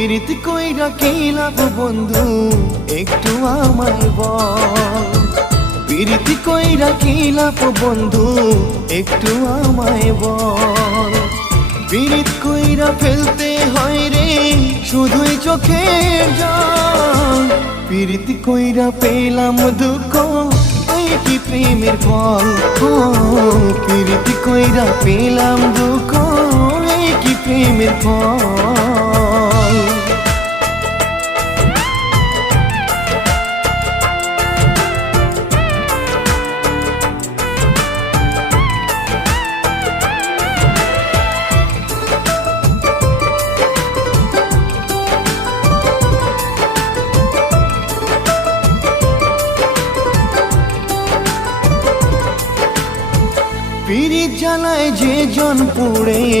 পিরিতি কইরা কি লাভ বন্ধু একটু আমায় বল, পিরিতি কইরা কি লাভ বন্ধু একটু আমায় বল। পিরিত কইরা ফেলতে হয় রে শুধুই চোখের জল, পিরিতি কইরা পেলাম দুঃখ এই কি প্রেমের ফল। পিরিতি কইরা পেলাম দুঃখ এই কি প্রেমের ফল। পিরিত জ্বালায় যে জন পুড়ে